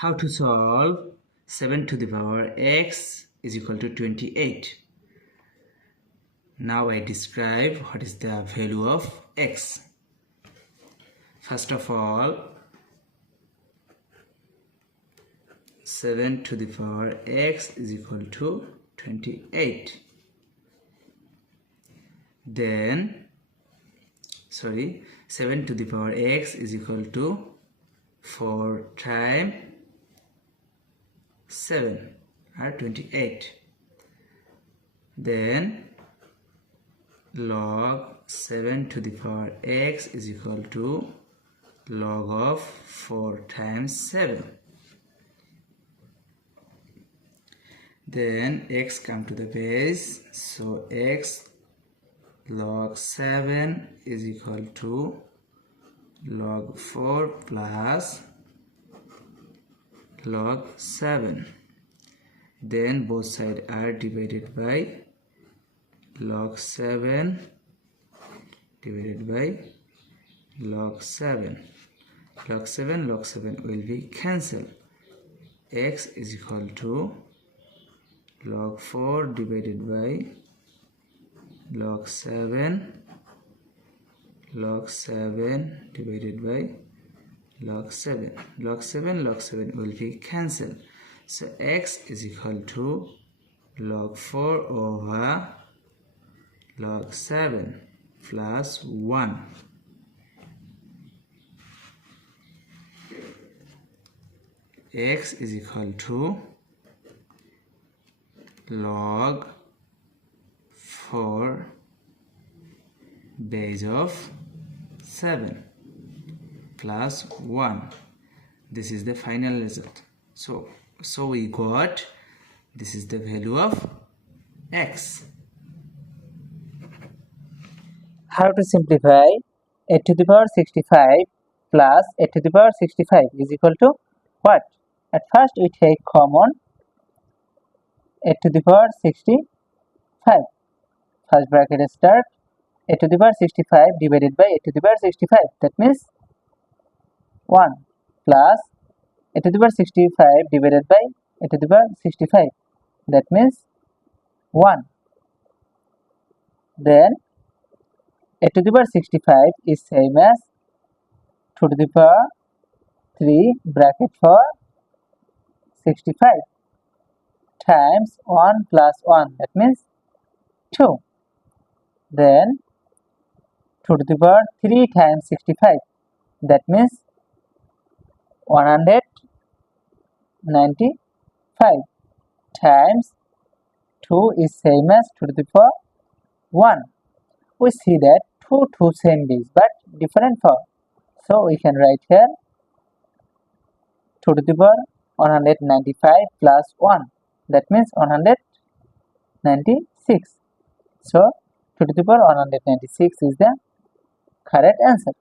How to solve 7 to the power x is equal to 28. Now I describe what is the value of x. First of all, 7 to the power x is equal to 28. Then 7 to the power x is equal to 4 times 7 or 28. Then log 7 to the power x is equal to log of 4 times 7. Then x come to the base, so x log 7 is equal to log 4 plus log 7. Then both sides are divided by log 7 divided by log 7. Log 7 will be cancelled. X is equal to log 4 divided by log 7. Log 7 divided by log 7. Log 7 will be cancelled. So x is equal to log 4 over log 7 plus 1. X is equal to log 4 base of 7 plus 1. This is the final result. So we got, this is the value of x. How to simplify a to the power 65 plus a to the power 65 is equal to what? At first we take common a to the power 65. First bracket start, a to the power 65 divided by a to the power 65, that means 1 plus a to the power 65 divided by a to the power 65, that means 1. Then a to the power 65 is same as 2 to the power 3 bracket for 65 times 1 plus 1, that means 2. Then 2 to the power 3 times 65, that means 195 times 2 is same as 2 to the power 1. We see that two same base but different form. So we can write here 2 to the power 195 plus 1, that means 196. So 2 to the power 196 is the correct answer.